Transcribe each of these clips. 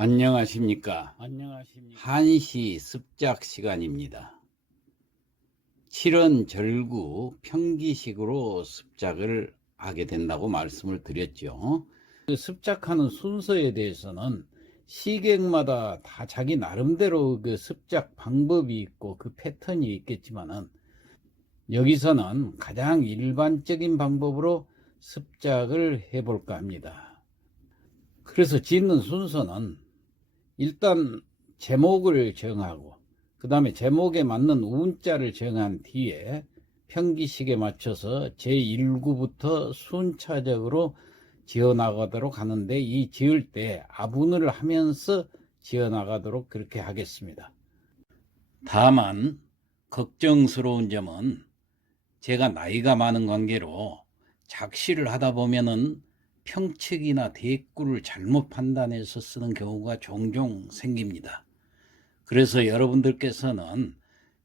안녕하십니까. 한시 습작 시간입니다. 7원 절구 평기식으로 습작을 하게 된다고 말씀을 드렸죠. 그 습작하는 순서에 대해서는 시객마다 다 자기 나름대로 그 습작 방법이 있고 그 패턴이 있겠지만은 여기서는 가장 일반적인 방법으로 습작을 해볼까 합니다. 그래서 짓는 순서는 일단 제목을 정하고 그 다음에 제목에 맞는 운자를 정한 뒤에 평기식에 맞춰서 제1구부터 순차적으로 지어나가도록 하는데, 이 지을 때 아분을 하면서 지어나가도록 그렇게 하겠습니다. 다만 걱정스러운 점은 제가 나이가 많은 관계로 작시를 하다 보면은 평측이나 대꾸를 잘못 판단해서 쓰는 경우가 종종 생깁니다. 그래서 여러분들께서는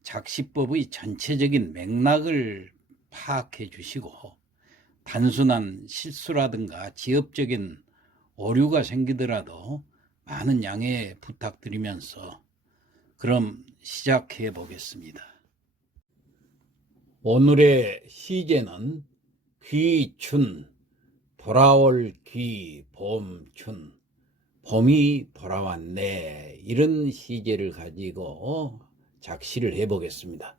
작시법의 전체적인 맥락을 파악해 주시고 단순한 실수라든가 지엽적인 오류가 생기더라도 많은 양해 부탁드리면서 그럼 시작해 보겠습니다. 오늘의 시제는 귀춘, 돌아올 귀, 봄춘, 봄이 돌아왔네, 이런 시제를 가지고 작시를 해보겠습니다.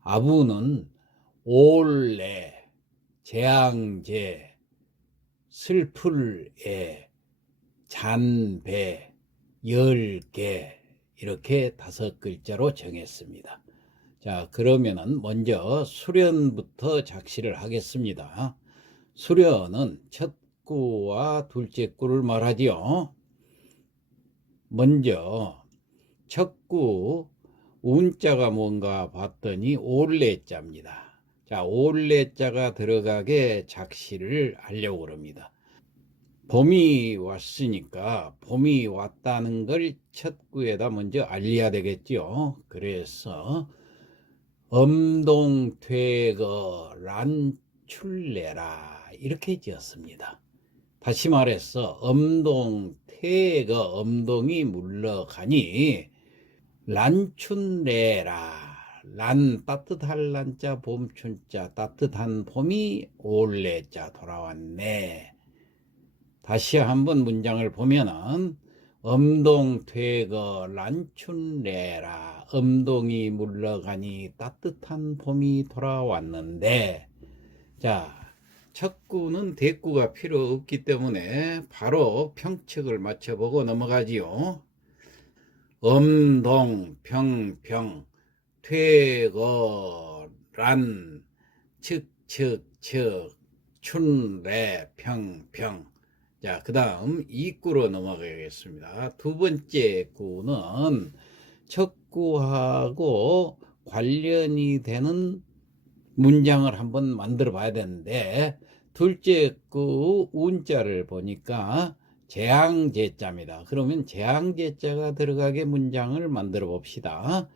아부는 올래, 재앙제, 슬플애, 잔배, 열개, 이렇게 5글자로 정했습니다. 자, 그러면은 먼저 수련부터 작시를 하겠습니다. 수련은 첫 구와 둘째 구를 말하지요. 먼저 첫 구 운자가 뭔가 봤더니 올레자입니다. 자, 올레자가 들어가게 작시를 하려고 합니다. 봄이 왔으니까 봄이 왔다는 걸 첫 구에다 먼저 알려야 되겠죠. 그래서 엄동퇴거 란출래라, 이렇게 지었습니다. 다시 말해서 엄동퇴거, 엄동이 물러가니 란춘래라, 란 따뜻할 란자, 봄춘자, 따뜻한 봄이 올래자 돌아왔네. 다시 한번 문장을 보면은 엄동퇴거 란춘래라, 엄동이 물러가니 따뜻한 봄이 돌아왔는데, 자, 첫 구는 대구가 필요 없기 때문에 바로 평측을 맞춰보고 넘어가지요. 엄동, 평평, 퇴거, 란, 측, 춘래, 평평. 자, 그 다음 2구로 넘어가겠습니다. 두 번째 구는 첫 구하고 관련이 되는 문장을 한번 만들어 봐야 되는데, 둘째 구 운자를 보니까 재앙제자입니다. 그러면 재앙제자가 들어가게 문장을 만들어 봅시다.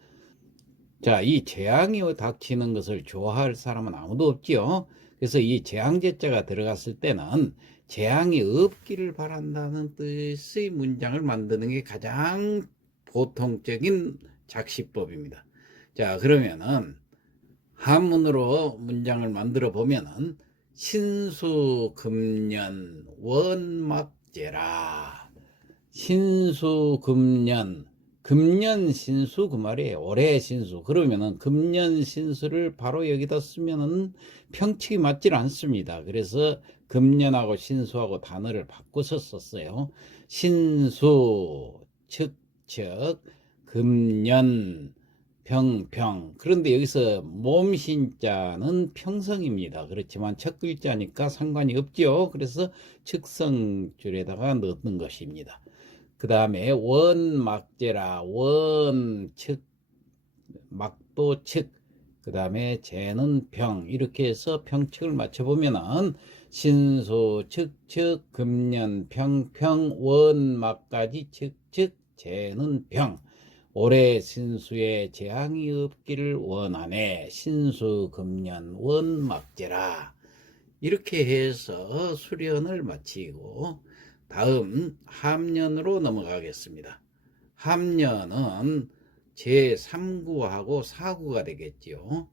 자, 이 재앙이 닥치는 것을 좋아할 사람은 아무도 없지요. 그래서 이 재앙제자가 들어갔을 때는 재앙이 없기를 바란다는 뜻의 문장을 만드는 게 가장 보통적인 작시법입니다. 자, 그러면은 한문으로 문장을 만들어 보면은 신수금년 원막제라. 신수금년, 금년 신수 그 말이에요. 올해 신수. 그러면은 금년 신수를 바로 여기다 쓰면은 평칙이 맞질 않습니다. 그래서 금년하고 신수하고 단어를 바꿔서 썼어요. 신수, 측측, 금년, 평평. 그런데 여기서 몸신자는 평성입니다. 그렇지만 첫 글자니까 상관이 없죠. 그래서 측성줄에다가 넣는 것입니다. 그 다음에 원막제라, 원측, 막도측, 그 다음에 제는 평, 이렇게 해서 평측을 맞춰보면은 신수, 측측, 금년, 평평, 원막까지 측측, 제는 평. 올해 신수에 재앙이 없기를 원하네. 신수금년 원막제라. 이렇게 해서 수련을 마치고 다음 함년으로 넘어가겠습니다. 함년은 제3구하고 4구가 되겠죠.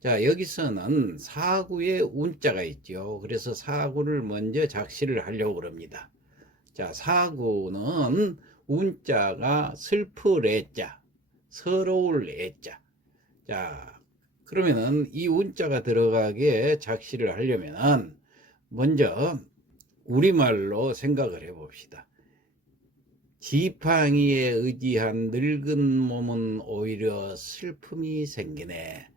자, 여기서는 4구에 운자가 있죠. 그래서 4구를 먼저 작시를 하려고 합니다. 자, 4구는 운자가 슬플 애자, 서러울 애자. 자, 그러면은 이 운자가 들어가게 작시를 하려면은 먼저 우리말로 생각을 해봅시다. 지팡이에 의지한 늙은 몸은 오히려 슬픔이 생기네.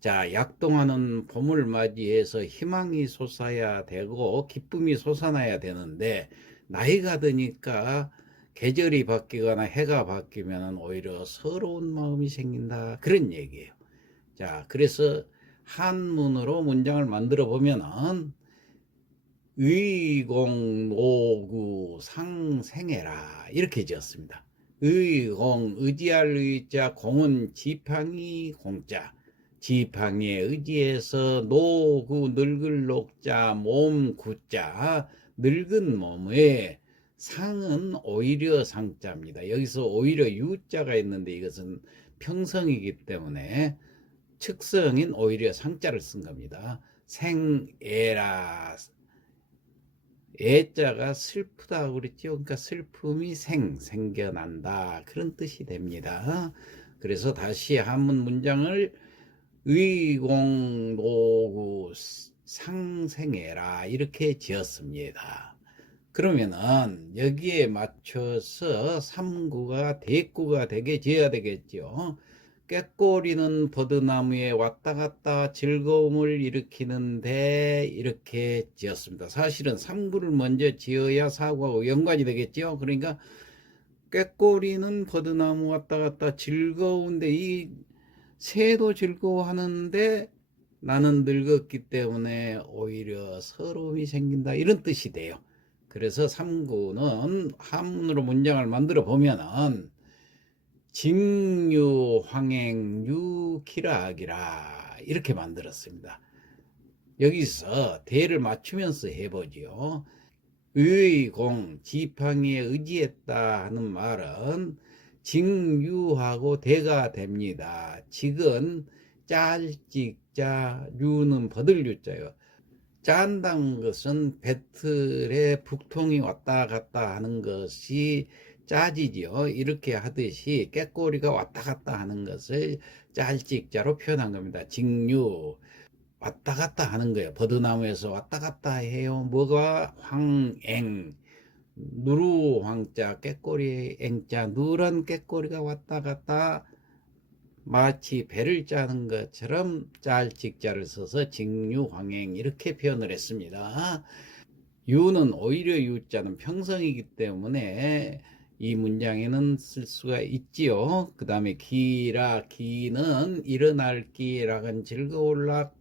자, 약동하는 봄을 맞이해서 희망이 솟아야 되고 기쁨이 솟아나야 되는데 나이가 드니까 계절이 바뀌거나 해가 바뀌면 오히려 서러운 마음이 생긴다. 그런 얘기예요. 자, 그래서 한문으로 문장을 만들어 보면은 의공노구 상생해라 이렇게 지었습니다. 의공, 의지할 의자, 공은 지팡이 공자, 지팡이에 의지해서 노구, 늙을 녹자, 몸 구자, 늙은 몸에 상은 오히려 상자입니다. 여기서 오히려 유자가 있는데 이것은 평성이기 때문에 측성인 오히려 상자를 쓴 겁니다. 생애라, 애자가 슬프다고 그랬죠. 그러니까 슬픔이 생겨난다 그런 뜻이 됩니다. 그래서 다시 한문 문장을 의공노구 상생해라 이렇게 지었습니다. 그러면은 여기에 맞춰서 3구가 대구가 되게 지어야 되겠죠. 꾀꼬리는 버드나무에 왔다 갔다 즐거움을 일으키는데 이렇게 지었습니다. 사실은 3구를 먼저 지어야 4구하고 연관이 되겠죠. 그러니까 꾀꼬리는 버드나무 왔다 갔다 즐거운데 이 새도 즐거워하는데 나는 늙었기 때문에 오히려 서러움이 생긴다 이런 뜻이 돼요. 그래서 3구는 한문으로 문장을 만들어 보면은 직류 황행유 기락이라 이렇게 만들었습니다. 여기서 대를 맞추면서 해보죠. 의공 지팡이에 의지했다 하는 말은 직유하고 대가 됩니다. 직은 짤찍자, 유는 버들유자요. 짠다는 것은 배틀에 북통이 왔다 갔다 하는 것이 짜지죠. 이렇게 하듯이 꾀꼬리가 왔다 갔다 하는 것을 짤찍자로 표현한 겁니다. 직류, 왔다 갔다 하는 거예요. 버드나무에서 왔다 갔다 해요. 뭐가 황앵, 누루 황자, 꾀꼬리 앵자, 누런 꾀꼬리가 왔다 갔다 마치 배를 짜는 것처럼 짤찍자를 써서 직류 황행 이렇게 표현을 했습니다. 유는 오히려 유자는 평성이기 때문에 이 문장에는 쓸 수가 있지요. 그 다음에 기라, 기는 일어날 기락은 즐거울락.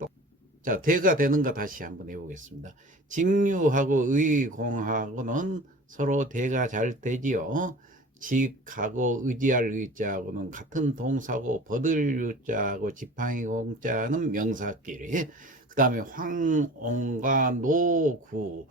자, 대가 되는 거 다시 한번 해보겠습니다. 직류하고 의공하고는 서로 대가 잘 되지요. 직하고 의지할 의자하고는 같은 동사고 버들 유자하고 지팡이 공자는 명사끼리. 그 다음에 황옹과 노구,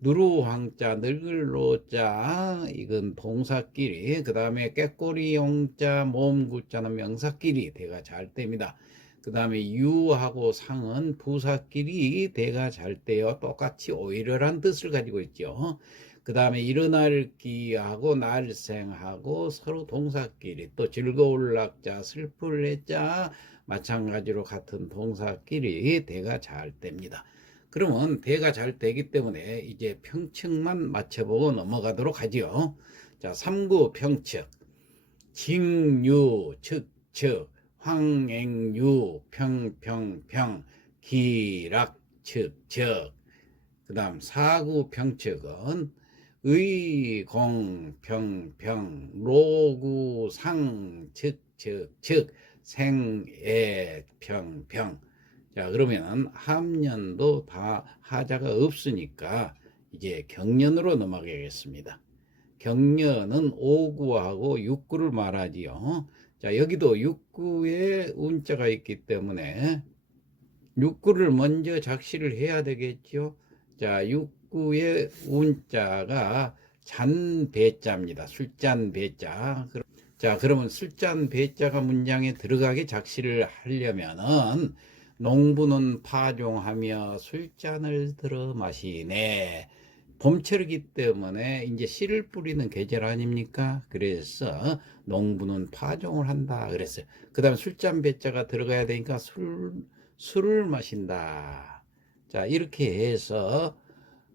누루 황자, 늙을 노자 이건 동사끼리. 그 다음에 꾀꼬리 용자, 몸 구자는 명사끼리 대가 잘 됩니다. 그 다음에 유하고 상은 부사끼리 대가 잘 돼요. 똑같이 오히려란 뜻을 가지고 있죠. 그 다음에 일어날 기하고 날생하고 서로 동사끼리, 또 즐거울 낙자, 슬플 해자 마찬가지로 같은 동사끼리 대가 잘 됩니다. 그러면 대가 잘 되기 때문에 이제 평측만 맞춰보고 넘어가도록 하죠. 자, 3구 평측. 직류, 측측, 황앵유, 평평평, 기락, 측측. 그 다음 4구 평측은 의공, 평평, 로구, 상, 측측측, 생애, 평평. 자, 그러면 함년도 다 하자가 없으니까 이제 경년으로 넘어가겠습니다. 경년은 5구하고 6구를 말하지요. 자, 여기도 6구에 운자가 있기 때문에 6구를 먼저 작시를 해야 되겠죠. 자, 육구의 운자가 잔배자입니다. 술잔 배자. 자, 그러면 술잔 배자가 문장에 들어가게 작시를 하려면은 농부는 파종하며 술잔을 들어 마시네. 봄철이기 때문에 이제 씨를 뿌리는 계절 아닙니까? 그래서 농부는 파종을 한다 그랬어요. 그 다음에 술잔 배자가 들어가야 되니까 술을 마신다. 자, 이렇게 해서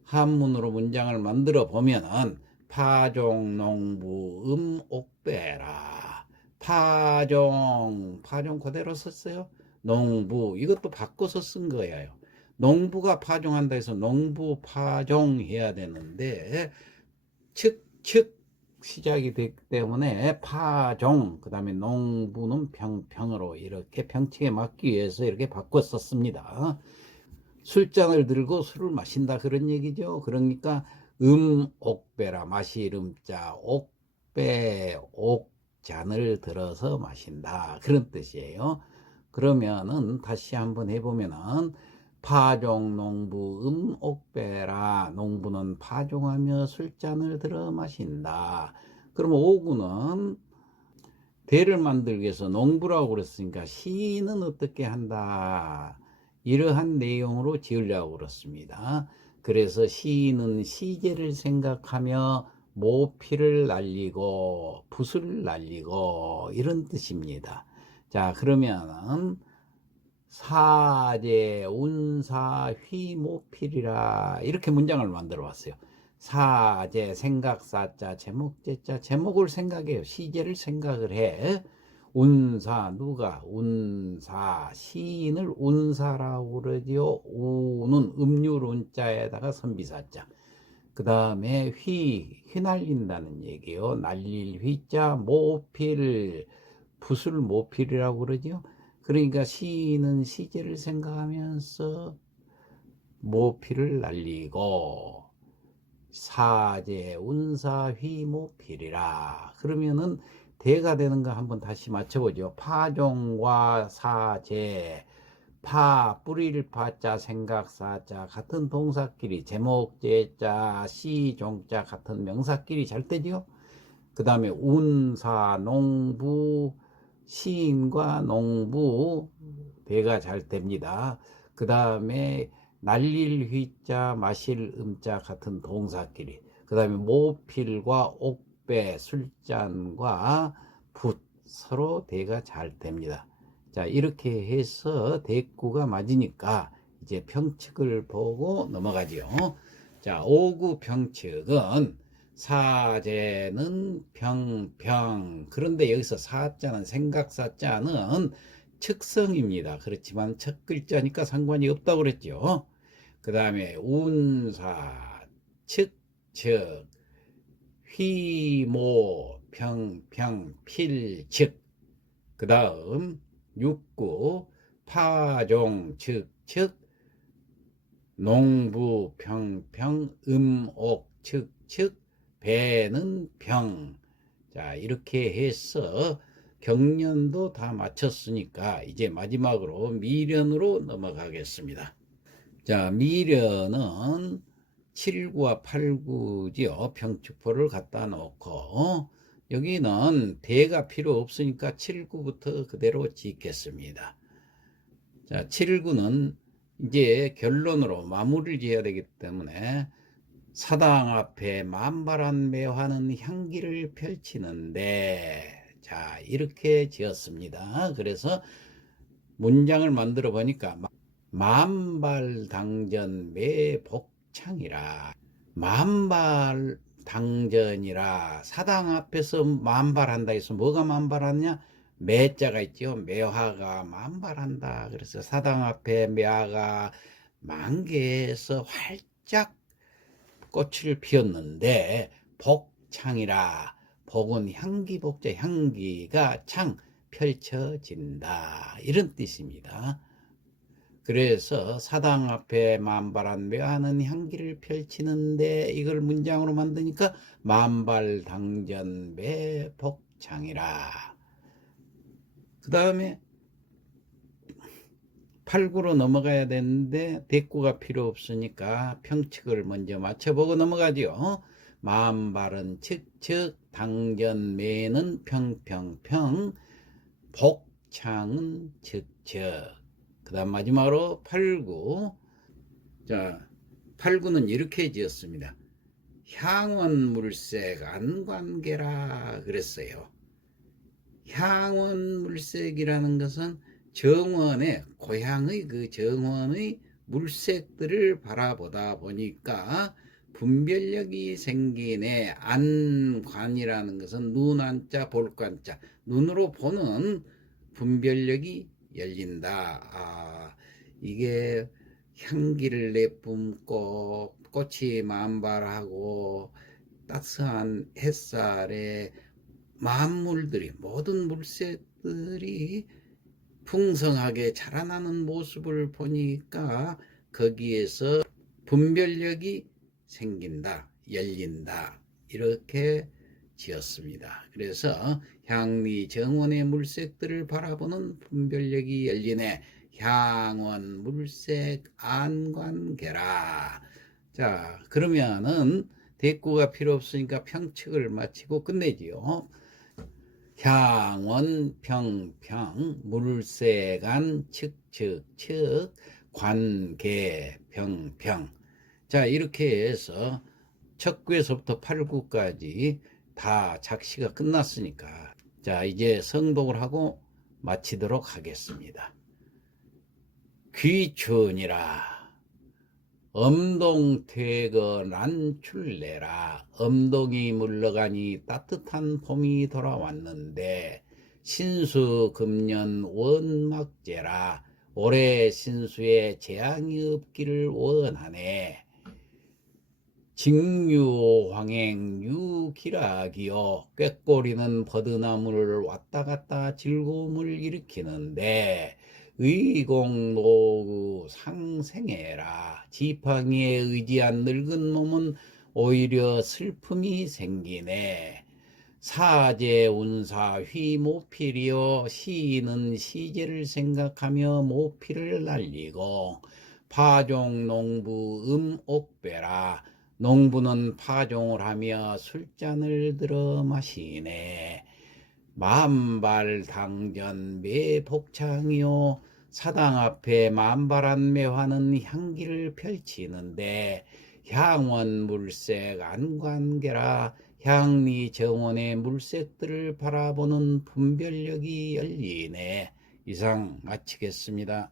한문으로 문장을 만들어 보면은 파종 농부 옥배라. 파종 그대로 썼어요. 농부 이것도 바꿔서 쓴 거예요. 농부가 파종한다 해서 농부 파종해야 되는데 측 시작이 됐기 때문에 파종 그 다음에 농부는 평으로 이렇게 평칙에 맞기 위해서 이렇게 바꿔 썼습니다. 술잔을 들고 술을 마신다 그런 얘기죠. 그러니까 옥배라 마실 음자 옥배 옥잔을 들어서 마신다 그런 뜻이에요. 그러면은 다시 한번 해보면은 파종 농부 옥배라 농부는 파종하며 술잔을 들어 마신다. 그러면 오구는 대를 만들기 위해서 농부라고 그랬으니까 시는 어떻게 한다. 이러한 내용으로 지으려고 그렇습니다. 그래서 시인은 시제를 생각하며 모피를 날리고 붓을 날리고 이런 뜻입니다. 자, 그러면은 사제 운사 휘모필이라 이렇게 문장을 만들어 봤어요. 사제 생각사자 제목제자 제목을 생각해요. 시제를 생각을 해. 운사 누가 운사 시인을 운사라고 그러지요. 우는 음률 운자에다가 선비사자. 그 다음에 휘날린다는 얘기요. 날릴 휘자 모필 붓을 모필이라고 그러지요. 그러니까 시인은 시제를 생각하면서 모필을 날리고 사제 운사 휘모필이라 그러면은 대가 되는가 한번 다시 맞춰보죠. 파종과 사제 파 뿌리를 파자 생각사자 같은 동사끼리 제목제자 시종자 같은 명사끼리 잘 되죠. 그 다음에 운사 농부 시인과 농부 대가 잘 됩니다. 그 다음에 날릴 휘자 마실 음자 같은 동사끼리 그 다음에 모필과 옥배 술잔과 붓 서로 대가 잘 됩니다. 자, 이렇게 해서 대구가 맞으니까 이제 평칙을 보고 넘어가지요. 자, 오구 평칙은 사제는 평 그런데 여기서 사자는 생각사자는 측성입니다. 그렇지만 첫 글자니까 상관이 없다고 그랬죠. 그 다음에 운사 측 휘모 필측 그 다음 육구 파종 측 농부 평 옥 측 배는 평. 자, 이렇게 해서 경련도 다 마쳤으니까 이제 마지막으로 미련으로 넘어가겠습니다. 자, 미련은 7구와 8구지요. 평축포를 갖다 놓고 여기는 대가 필요 없으니까 7구부터 그대로 짓겠습니다. 자, 7구는 이제 결론으로 마무리를 지어야 되기 때문에 사당 앞에 만발한 매화는 향기를 펼치는데 자, 이렇게 지었습니다. 그래서 문장을 만들어 보니까 만발당전 매복창이라 만발당전이라 사당 앞에서 만발한다 해서 뭐가 만발하냐? 매자가 있죠. 매화가 만발한다. 그래서 사당 앞에 매화가 만개에서 활짝 꽃을 피웠는데 복창이라 복은 향기 복자 향기가 창 펼쳐진다 이런 뜻입니다. 그래서 사당 앞에 만발한 매화는 향기를 펼치는데 이걸 문장으로 만드니까 만발당전 매복창이라. 그 다음에 8구로 넘어가야 되는데 대꾸가 필요 없으니까 평측을 먼저 맞춰보고 넘어가죠. 만발은 측측, 당전매는 평평평, 복창은 측측. 그 다음 마지막으로 8구. 자, 8구는 이렇게 지었습니다. 향원물색 안관계라 그랬어요. 향원물색이라는 것은 정원의 고향의 그 정원의 물색들을 바라보다 보니까 분별력이 생기네. 안관이라는 것은 눈안자 볼관자, 눈으로 보는 분별력이 열린다. 이게 향기를 내뿜고 꽃이 만발하고 따스한 햇살에 만물들이, 모든 물색들이 풍성하게 자라나는 모습을 보니까 거기에서 분별력이 생긴다, 열린다, 이렇게 지었습니다. 그래서 향리 정원의 물색들을 바라보는 분별력이 열리네. 향원 물색 안관계라. 자, 그러면은 대꾸가 필요 없으니까 평측을 마치고 끝내지요. 향원 평평, 물색안 측측측, 관계 평평. 자, 이렇게 해서 첫 구에서부터 8구까지 다 작시가 끝났으니까, 자, 이제 성독을 하고 마치도록 하겠습니다. 귀춘이라 엄동퇴거 난출래라. 엄동이 물러가니 따뜻한 봄이 돌아왔는데 신수금년 원막제라. 올해 신수에 재앙이 없기를 원하네. 직류황행 유기락이요. 꾀꼬리는 버드나무를 왔다 갔다 즐거움을 일으키는데 의공노구 상생해라. 지팡이에 의지한 늙은 몸은 오히려 슬픔이 생기네. 사제운사 휘모필이요. 시인은 시제를 생각하며 모필을 날리고 파종농부 음옥배라. 농부는 파종을 하며 술잔을 들어 마시네. 만발당전 매복창이요. 사당 앞에 만발한 매화는 향기를 펼치는데 향원물색 안관계라. 향리 정원의 물색들을 바라보는 분별력이 열리네. 이상 마치겠습니다.